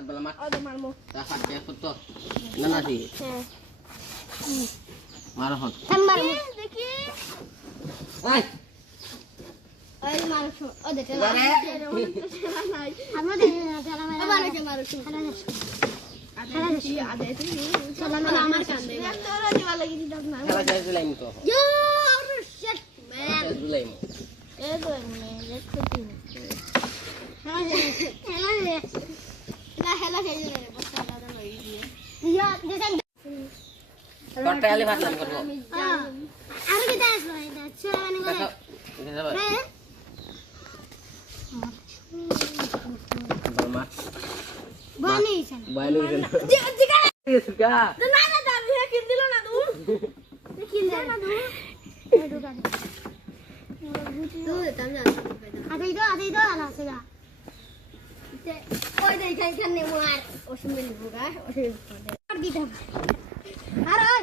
মানে মার বাল মার তো মারবো তা ফার্স্ট ইয়ার তো না না দি হ্যাঁ মার হন আমি মারবো দেখি আই ওই মারো ও দেখে বারে আমরা দেখি না মেলা মারো কে মারো খেলা দেখি আদে তুই খেলা মেলা আমার কান্দে তোরা দিবা লাগি দিতাম না খেলা শেষ দিলাম তো ইয়া শিট ম্যান শেষ দিলাম এ তো এমনি দেখতে দিন আলি ভাতলাম করব আর কি দাস ভাই দাস মানে করে হ্যাঁ। বাল মার বানিয়েছেন বাইলে না। না দাবি হে কিন দিল না দু। কিন দিল না দু। এই দোকান তাম যা আদেই দো আদেই দো আলা সেগা ওই দেখ এখানে মার ওসিমে নিবো গা আর দিতাম আর ওই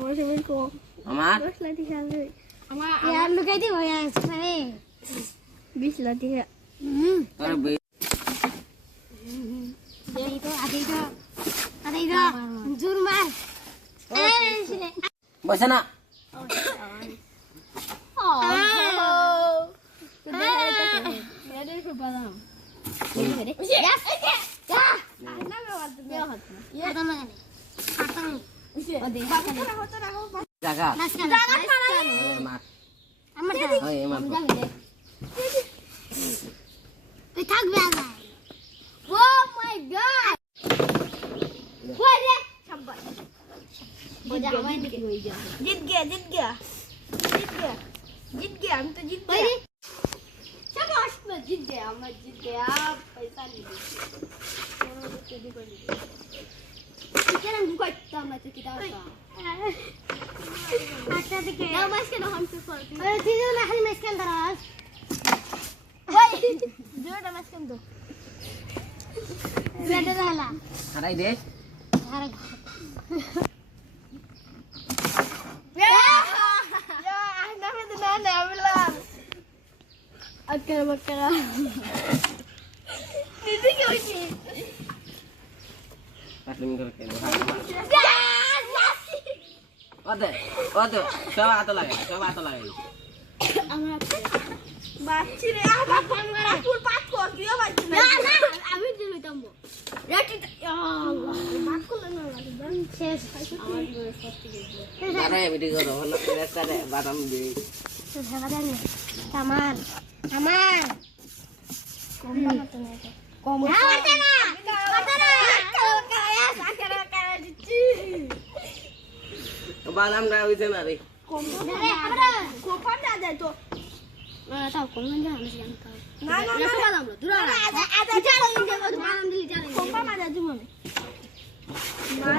আমার অসীমের কো আমার দশ লাঠি খেলবে আমার ইয়ার লুকাই দি হয়ে আছে রে বিশ লাঠি হুম তোর বে আদেই তো আদেই তো আদেই তো জোর মার এই শুনে বসে না জায়গা মার ওই মার থাকবে আগে Oh my god! জিত গিয়া জিত গিয়া জিত গিয়া জিত গিয়া আমি তো জিত গিয়া शाबाश मैं जीत गया मैं जीत गया पैसा नहीं Querem quite tama to kita apa? Ada tiga. Nah, mas kan orang tu kau. Eh, tiga lah ni mas kan terus. Hei, dua dah mas kan tu. Ada dah lah. Ada ide? Ada. Ya, ya, aku dah pernah nak bilang. Akar bakar. ওদে ওদে সব হাত লাগাই সব হাত লাগাই। বাচ্চিরে আমার phone করে। না দে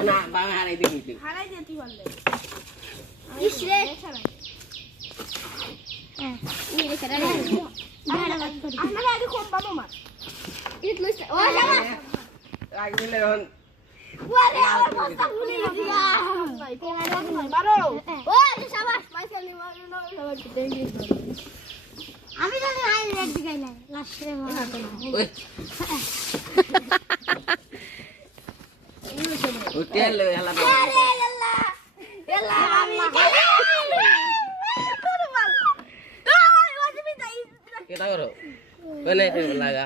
না বাং হারাই দি কিন্তু হারাই আমি জানি আই রেড দিকে নাই লাস্টে ভালো ওই লাগা